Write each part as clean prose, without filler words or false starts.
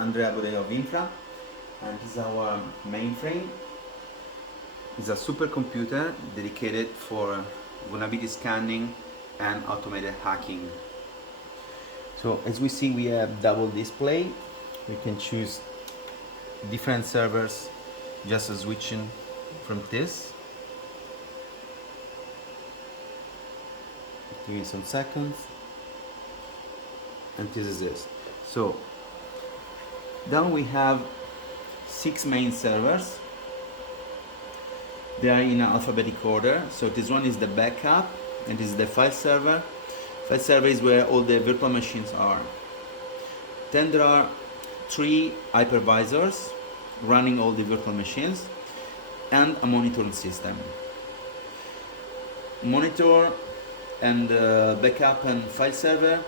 Andrea of INFRA, and this is our mainframe. It's a supercomputer dedicated for vulnerability scanning and automated hacking. So as we see, we have double display. We can choose different servers just switching from this. Give me some seconds. And this is it. So then we have 6 main servers. They are in alphabetic order. So this one is the backup, and this is the file server. File server is where all the virtual machines are. Then there are 3 hypervisors running all the virtual machines, and a monitoring system. Monitor and backup and file server,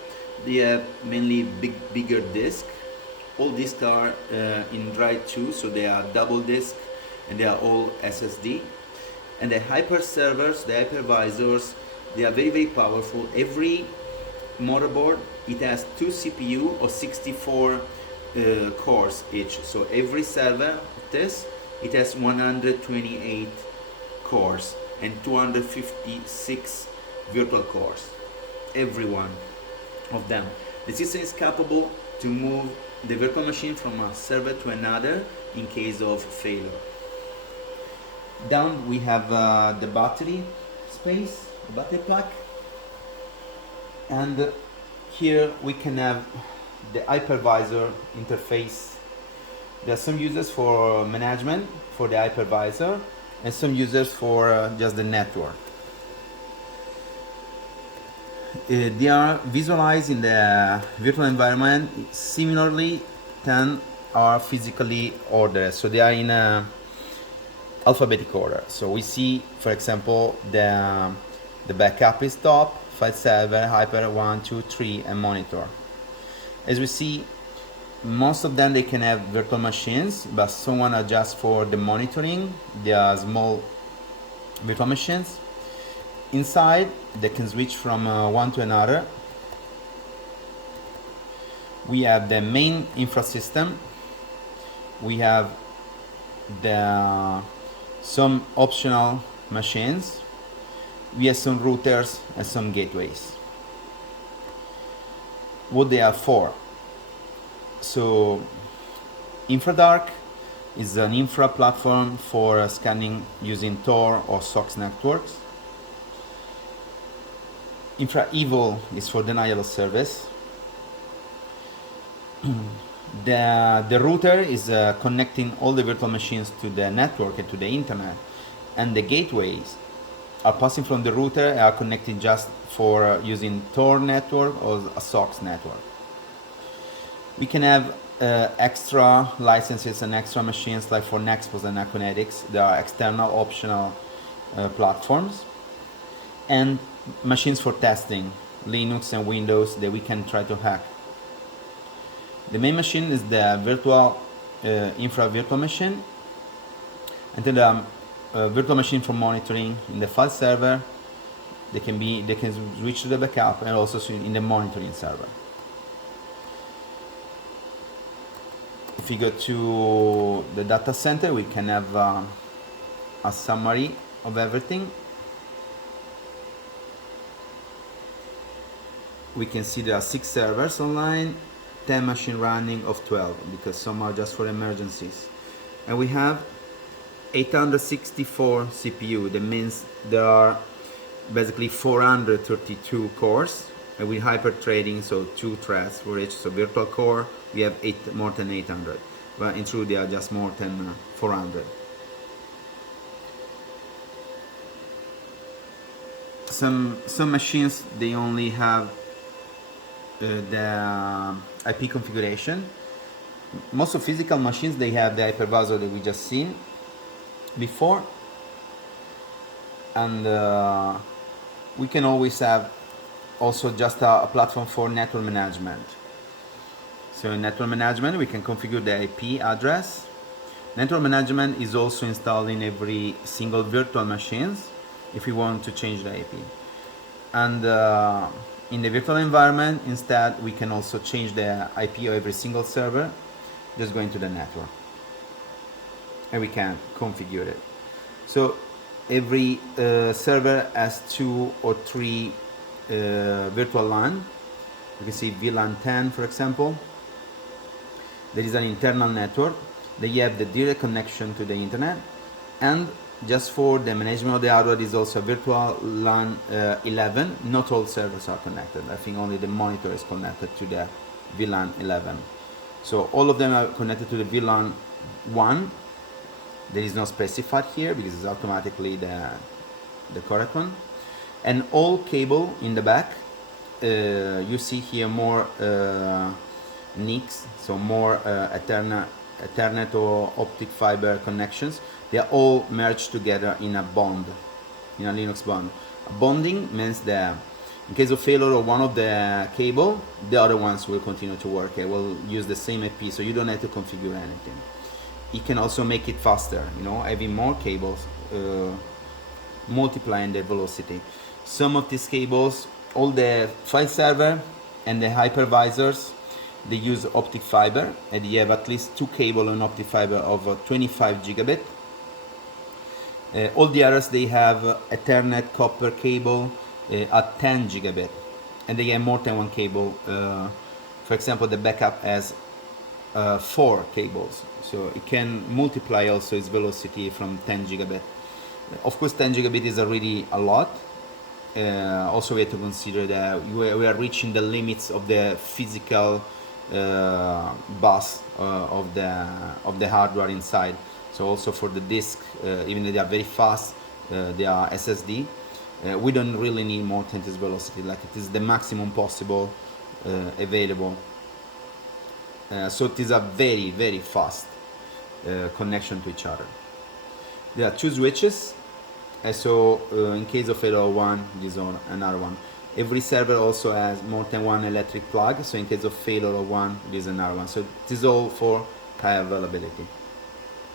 they have mainly bigger disk. All disks are in RAID 2, so they are double disk and they are all SSD. And the hyper servers, the hypervisors, they are very powerful. Every motherboard, it has 2 CPU or 64 cores each. So every server, it has 128 cores and 256 virtual cores. Every one of them. The system is capable to move the virtual machine from a server to another in case of failure. Down we have the battery space, the battery pack, and here we can have the hypervisor interface. There are some users for management for the hypervisor and some users for just the network. They are visualized in the virtual environment similarly than are physically ordered. So they are in alphabetic order. So we see, for example, the backup is top, file server, hyper 1, 2, 3, and monitor. As we see, most of them they can have virtual machines, but some are just for the monitoring. They are small virtual machines. Inside, they can switch from one to another. We have the main infra system. We have some optional machines. We have some routers and some gateways. What they are for? So, InfraDark is an infra platform for scanning using Tor or SOX networks. InfraEvil is for denial of service. The router is connecting all the virtual machines to the network and to the internet, and the gateways are passing from the router and are connected just for using Tor network or a SOX network. We can have extra licenses and extra machines like for Nexpos and Aconetics. There are external optional platforms, and machines for testing, Linux and Windows, that we can try to hack. The main machine is the virtual infra virtual machine, and then the virtual machine for monitoring in the file server. They can switch to the backup and also in the monitoring server. If we go to the data center, we can have a summary of everything. We can see there are 6 servers online, 10 machine running of 12, because some are just for emergencies. And we have 864 CPU. That means there are basically 432 cores, and with hyper threading, so 2 threads for each. So virtual core, we have more than 800, but in truth they are just more than 400. Some machines, they only have the IP configuration. Most of physical machines, they have the hypervisor that we just seen before, and we can always have also just a platform for network management. So in network management, we can configure the IP address. Network management is also installed in every single virtual machines if we want to change the IP. And in the virtual environment, instead, we can also change the IP of every single server just go into the network, and we can configure it. So every server has 2 or 3 virtual LAN. You can see VLAN 10, for example. There is an internal network. Then you have the direct connection to the internet, and just for the management of the hardware is also virtual LAN 11. Not all servers are connected. I think only the monitor is connected to the VLAN 11. So all of them are connected to the VLAN 1. There is no specified here because it's automatically the correct one. And all cable in the back, you see here more NICs, so more Ethernet or optic fiber connections. They are all merged together in a bond, in a Linux bond. Bonding means that in case of failure of one of the cable, the other ones will continue to work. It will use the same IP, so you don't have to configure anything. It can also make it faster, having more cables, multiplying the velocity. Some of these cables, all the file server and the hypervisors, they use optic fiber, and you have at least 2 cable on optic fiber of 25 gigabit. All the others, they have Ethernet copper cable at 10 gigabit, and they have more than 1 cable. For example, the backup has 4 cables, so it can multiply also its velocity from 10 gigabit. Of course, 10 gigabit is already a lot. Also, we have to consider that we are reaching the limits of the physical bus of the hardware inside. So also for the disk, even though they are very fast, they are SSD. We don't really need more than this velocity. Like, it is the maximum possible available. So it is a very, very fast connection to each other. There are 2 switches. So in case of failure of one, this is another one. Every server also has more than 1 electric plug. So in case of failure of one, this is another one. So this is all for high availability.